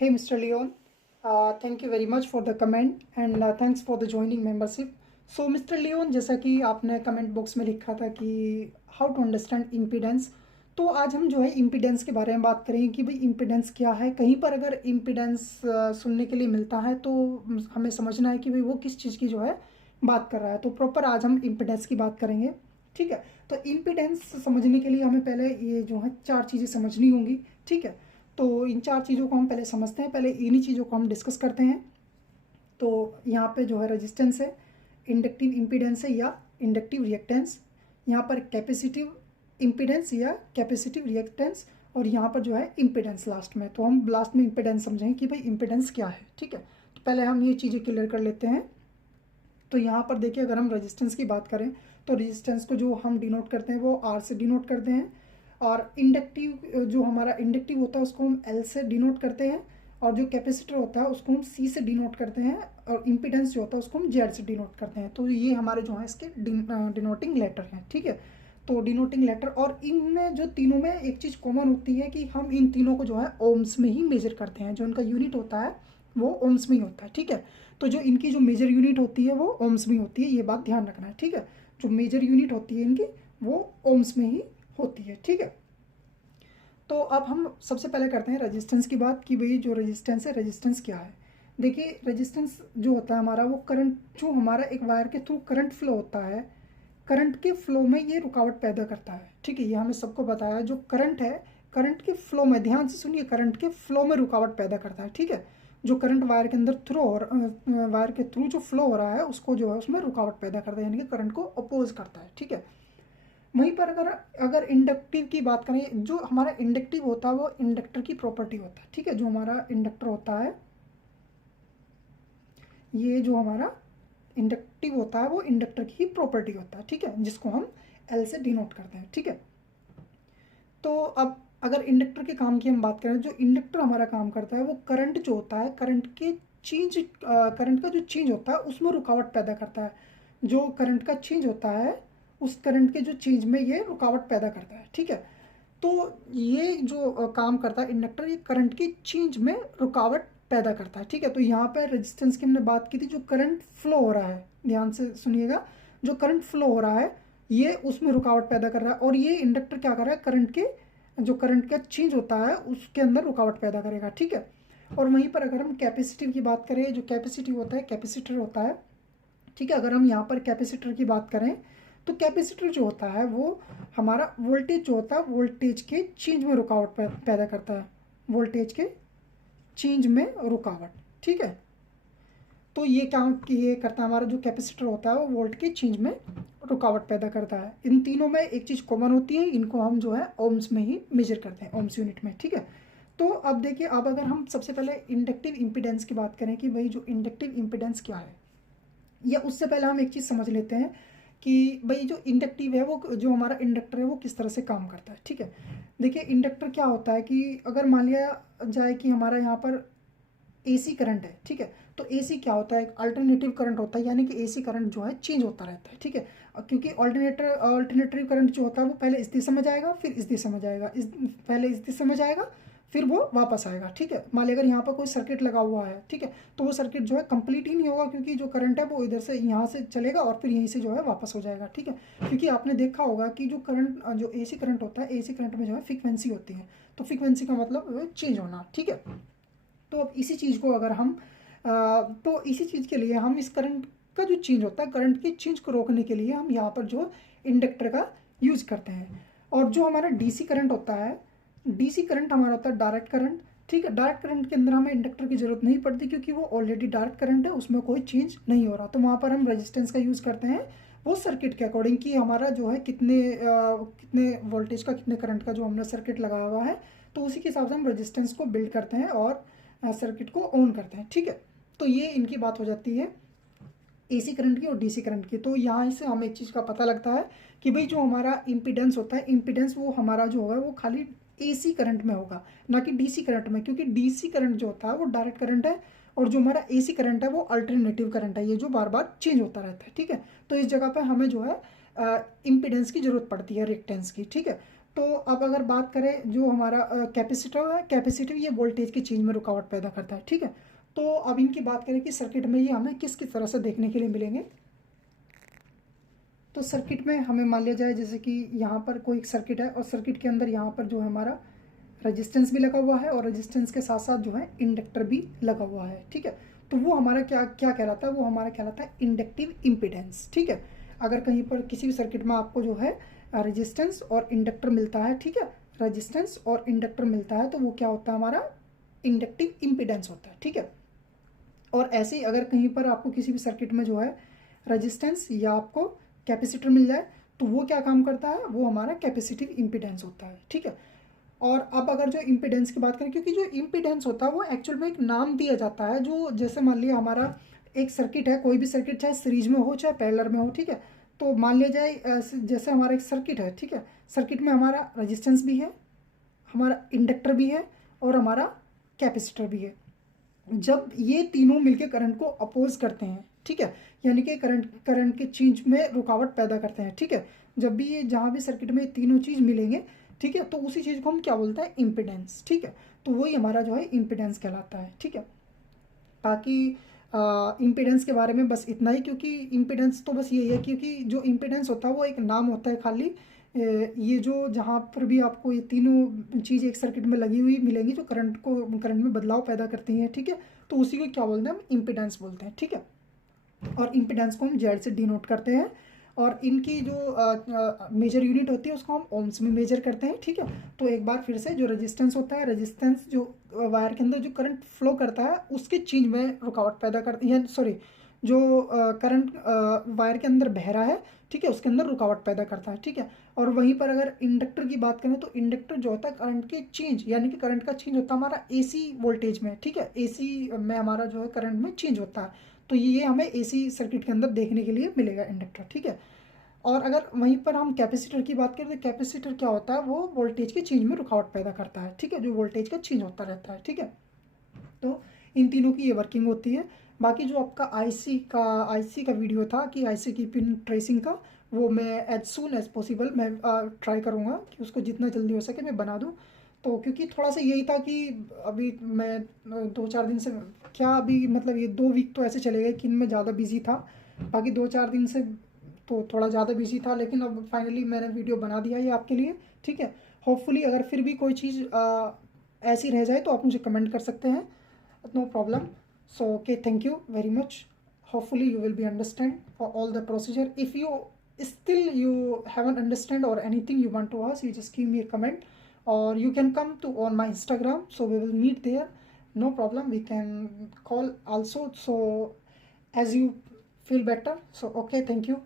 Hey, Mr. Leon. Thank you very much for the comment and thanks for the joining membership. So, Mr. Leon, जैसा कि आपने comment box में लिखा था कि हाउ टू अंडरस्टैंड इम्पीडेंस, तो आज हम जो है इम्पीडेंस के बारे में बात करेंगे कि भाई इम्पीडेंस क्या है। कहीं पर अगर इम्पीडेंस सुनने के लिए मिलता है तो हमें समझना है कि भाई वो किस चीज़ की जो है बात कर रहा है। तो प्रॉपर आज हम इम्पीडेंस की बात करेंगे। ठीक है, तो इम्पीडेंस समझने के लिए हमें पहले ये जो है चार चीज़ें समझनी होंगी। ठीक है, तो इन चार चीज़ों को हम पहले समझते हैं, पहले इन्हीं चीज़ों को हम डिस्कस करते हैं। तो यहाँ पे जो है रेजिस्टेंस है, इंडक्टिव इम्पीडेंस है या इंडक्टिव रिएक्टेंस, यहाँ पर कैपेसिटिव इम्पीडेंस या कैपेसिटिव रिएक्टेंस, और यहाँ पर जो है इम्पीडेंस लास्ट में। तो हम लास्ट में इम्पीडेंस समझेंगे कि भाई इम्पीडेंस क्या है। ठीक है, तो पहले हम ये चीज़ें क्लियर कर लेते हैं। तो यहाँ पर देखिए, अगर हम रेजिस्टेंस की बात करें तो रेजिस्टेंस को जो हम डिनोट करते हैं वो आर से डिनोट करते हैं, और इंडक्टिव जो हमारा इंडक्टिव होता है उसको हम एल से डिनोट करते हैं, और जो कैपेसिटर होता है उसको हम सी से डिनोट करते हैं, और इम्पीडेंस जो होता है उसको हम जेड से डिनोट करते हैं। तो ये हमारे जो है इसके डिनोटिंग लेटर हैं। ठीक है, तो डिनोटिंग लेटर, और इनमें जो तीनों में एक चीज़ कॉमन होती है कि हम इन तीनों को जो है ओम्स में ही मेजर करते हैं। जो इनका यूनिट होता है वो ओम्स में ही होता है। ठीक है, तो जो इनकी जो मेजर यूनिट होती है वो ओम्स में होती है, ये बात ध्यान रखना है। ठीक है, जो मेजर यूनिट होती है इनकी वो ओम्स में ही होती है। ठीक है, तो अब हम सबसे पहले करते हैं रेजिस्टेंस की बात कि भाई जो रेजिस्टेंस है, रेजिस्टेंस क्या है। देखिए, रेजिस्टेंस जो होता है हमारा, वो करंट, जो हमारा एक वायर के थ्रू करंट फ्लो होता है, करंट के फ्लो में ये रुकावट पैदा करता है। ठीक है, ये हमें सबको बताया। जो करंट है, करंट के फ्लो में, ध्यान से सुनिए, करंट के फ्लो में रुकावट पैदा करता है। ठीक है, जो करंट वायर के अंदर थ्रो और वायर के थ्रू जो फ्लो हो रहा है उसको जो है उसमें रुकावट पैदा करता है, यानी कि करंट को अपोज करता है। ठीक है, वहीं पर अगर अगर इंडक्टिव की बात करें, जो हमारा इंडक्टिव होता है वो इंडक्टर की प्रॉपर्टी होता है। ठीक है, जो हमारा इंडक्टर होता है, ये जो हमारा इंडक्टिव होता है वो इंडक्टर की ही प्रॉपर्टी होता है। ठीक है, जिसको हम एल से डिनोट करते हैं। ठीक है, तो अब अगर इंडक्टर के काम की हम बात करें, जो इंडक्टर हमारा काम करता है वो करंट जो होता है, करंट के चेंज, करंट का जो चेंज होता है उसमें रुकावट पैदा करता है। जो करंट का चेंज होता है उस करंट के जो चेंज में ये रुकावट पैदा करता है। ठीक है, तो ये जो काम करता है इंडक्टर, ये करंट की चेंज में रुकावट पैदा करता है। ठीक है, तो यहाँ पर रेजिस्टेंस की हमने बात की थी, जो करंट फ्लो हो रहा है, ध्यान से सुनिएगा, जो करंट फ्लो हो रहा है ये उसमें रुकावट पैदा कर रहा है, और ये इंडक्टर क्या कर रहा है, करंट के जो करंट का चेंज होता है उसके अंदर रुकावट पैदा करेगा। ठीक है, और वहीं पर अगर हम कैपेसिटिव की बात करें, जो कैपेसिटिव होता है, कैपेसिटर होता है। ठीक है, अगर हम यहाँ पर कैपेसिटर की बात करें तो कैपेसिटर जो होता है वो हमारा वोल्टेज जो होता है, वोल्टेज के चेंज में रुकावट पैदा करता है, वोल्टेज के चेंज में रुकावट। ठीक है, तो ये क्या ये करता है, हमारा जो कैपेसिटर होता है वो वोल्ट के चेंज में रुकावट पैदा करता है। इन तीनों में एक चीज़ कॉमन होती है, इनको हम जो है ओम्स में ही मेजर करते हैं, ओम्स यूनिट में। ठीक है, तो अब देखिए, अब अगर हम सबसे पहले इंडक्टिव इम्पीडेंस की बात करें कि भाई जो इंडक्टिव इम्पीडेंस क्या है, या उससे पहले हम एक चीज़ समझ लेते हैं कि भाई जो इंडक्टिव है, वो जो हमारा इंडक्टर है वो किस तरह से काम करता है। ठीक है, देखिए, इंडक्टर क्या होता है कि अगर मान लिया जाए कि हमारा यहाँ पर एसी करंट है। ठीक है, तो एसी क्या होता है, एक अल्टरनेटिव करंट होता है, यानी कि एसी करंट जो है चेंज होता रहता है। ठीक है, क्योंकि अल्टरनेटिव करंट जो होता है वो पहले इस दिशा में जाएगा, फिर इस दिशा में जाएगा, पहले इस दिशा में जाएगा, फिर वो वापस आएगा। ठीक है, मान लीजिए अगर यहाँ पर कोई सर्किट लगा हुआ है, ठीक है, तो वो सर्किट जो है कंप्लीट ही नहीं होगा, क्योंकि जो करंट है वो इधर से यहाँ से चलेगा और फिर यहीं से जो है वापस हो जाएगा। ठीक है, क्योंकि आपने देखा होगा कि जो करंट, जो एसी करंट होता है, एसी करंट में जो है फ्रीक्वेंसी होती है, तो फ्रीक्वेंसी का मतलब चेंज होना। ठीक है, तो अब इसी चीज़ को अगर हम तो इसी चीज़ के लिए हम इस करंट का जो चेंज होता है, करंट के चेंज को रोकने के लिए हम यहाँ पर जो इंडक्टर का यूज़ करते हैं। और जो हमारा डीसी करंट होता है, डीसी करंट हमारा होता है डायरेक्ट करंट। ठीक है, डायरेक्ट करंट के अंदर हमें इंडक्टर की ज़रूरत नहीं पड़ती, क्योंकि वो ऑलरेडी डायरेक्ट करंट है, उसमें कोई चेंज नहीं हो रहा। तो वहाँ पर हम रेजिस्टेंस का यूज़ करते हैं वो सर्किट के अकॉर्डिंग, कि हमारा जो है कितने वोल्टेज का, कितने करंट का जो हमने सर्किट लगाया हुआ है, तो उसी के हिसाब से हम रेजिस्टेंस को बिल्ड करते हैं और सर्किट को ऑन करते हैं। ठीक है, तो ये इनकी बात हो जाती है एसी करंट की और डीसी करंट की। तो यहाँ से हमें एक चीज़ का पता लगता है कि भाई जो हमारा इम्पीडेंस होता है, इम्पीडेंस वो हमारा जो होगा वो खाली एसी करंट में होगा, ना कि डीसी करंट में, क्योंकि डीसी करंट जो होता है वो डायरेक्ट करंट है, और जो हमारा एसी करंट है वो अल्टरनेटिव करंट है, ये जो बार बार चेंज होता रहता है। ठीक है, तो इस जगह पर हमें जो है इम्पीडेंस की ज़रूरत पड़ती है, रिएक्टेंस की। ठीक है, तो अब अगर बात करें जो हमारा कैपेसिटर है, कैपेसिटर ये वोल्टेज की चेंज में रुकावट पैदा करता है, ठीक है। तो अब इनकी बात करें कि सर्किट में ये हमें किस किस तरह से देखने के लिए मिलेंगे। तो सर्किट में हमें मान लिया जाए जैसे कि यहाँ पर कोई एक सर्किट है और सर्किट के अंदर यहाँ पर जो है हमारा रेजिस्टेंस भी लगा हुआ है और रेजिस्टेंस के साथ साथ जो है इंडक्टर भी लगा हुआ है, ठीक है। तो वो हमारा क्या क्या कहलाता है, वो हमारा कहलाता है इंडक्टिव इम्पीडेंस, ठीक है। अगर कहीं पर किसी भी सर्किट में आपको जो है रेजिस्टेंस और इंडक्टर मिलता है, ठीक है, रेजिस्टेंस और इंडक्टर मिलता है तो वो क्या होता है, हमारा इंडक्टिव इम्पीडेंस होता है, ठीक है। और ऐसे ही अगर कहीं पर आपको किसी भी सर्किट में जो है रेजिस्टेंस या आपको कैपेसिटर मिल जाए तो वो क्या काम करता है, वो हमारा कैपेसिटिव इम्पीडेंस होता है, ठीक है। और अब अगर जो इम्पीडेंस की बात करें, क्योंकि जो इम्पीडेंस होता है वो एक्चुअल में एक नाम दिया जाता है, जो जैसे मान लिया हमारा एक सर्किट है, कोई भी सर्किट चाहे सीरीज में हो चाहे पैरेलल में हो, ठीक है। तो मान लिया जाए जैसे हमारा एक सर्किट है, ठीक है, सर्किट में हमारा रेजिस्टेंस भी है, हमारा इंडक्टर भी है और हमारा कैपेसिटर भी है। जब ये तीनों मिलकर करंट को अपोज करते हैं, ठीक है, यानी कि करंट के चेंज में रुकावट पैदा करते हैं, ठीक है। जब भी ये जहाँ भी सर्किट में तीनों चीज़ मिलेंगे, ठीक है, तो उसी चीज़ को हम क्या बोलते हैं, इम्पीडेंस, ठीक है। तो वही हमारा जो है इम्पीडेंस कहलाता है, ठीक है। बाकी इम्पीडेंस के बारे में बस इतना ही, क्योंकि इम्पीडेंस तो बस यही है, क्योंकि जो इम्पीडेंस होता है वो एक नाम होता है खाली। ये जो जहाँ पर भी आपको ये तीनों चीज़ एक सर्किट में लगी हुई मिलेंगी जो करंट में बदलाव पैदा करती हैं, ठीक है, तो उसी को क्या बोलते हैं, हम इम्पीडेंस बोलते हैं, ठीक है। और इम्पीडेंस को हम जेड से डिनोट करते हैं और इनकी जो मेजर यूनिट होती है उसको हम ओम्स में मेजर करते हैं, ठीक है। तो एक बार फिर से जो रेजिस्टेंस होता है, रेजिस्टेंस जो वायर के अंदर जो करंट फ्लो करता है उसके चेंज में रुकावट पैदा करती है, सॉरी, जो करंट वायर के अंदर बह रहा है, ठीक है, उसके अंदर रुकावट पैदा करता है, ठीक है। और वहीं पर अगर इंडक्टर की बात करें तो इंडक्टर जो होता है करंट के चेंज, यानी कि करंट का चेंज होता है हमारा एसी वोल्टेज में, ठीक है, एसी में हमारा जो है करंट में चेंज होता है। तो ये हमें एसी सर्किट के अंदर देखने के लिए मिलेगा इंडक्टर, ठीक है। और अगर वहीं पर हम कैपेसिटर की बात करें तो कैपेसिटर क्या होता है, वो वोल्टेज के चेंज में रुकावट पैदा करता है, ठीक है, जो वोल्टेज का चेंज होता रहता है, ठीक है। तो इन तीनों की ये वर्किंग होती है। बाकी जो आपका आईसी का वीडियो था कि आईसी की पिन ट्रेसिंग का, वो मैं एज सून एज पॉसिबल मैं ट्राई करूँगा कि उसको जितना जल्दी हो सके मैं बना दूँ। तो क्योंकि थोड़ा सा यही था कि अभी मैं 2-4 दिन से क्या, अभी मतलब ये 2 वीक तो ऐसे चले गए कि इनमें ज़्यादा बिजी था। बाकी 2-4 दिन से तो थोड़ा ज़्यादा बिजी था, लेकिन अब फाइनली मैंने वीडियो बना दिया ये आपके लिए, ठीक है। होपफुली अगर फिर भी कोई चीज़ ऐसी रह जाए तो आप मुझे कमेंट कर सकते हैं, no problem. So okay, thank you very much. Hopefully you will be understand for all the procedure. If you still you haven't understand or anything you want to ask, you just give me a comment or you can come to on my Instagram, so we will meet there, no problem. We can call also, so as you feel better. So okay, thank you.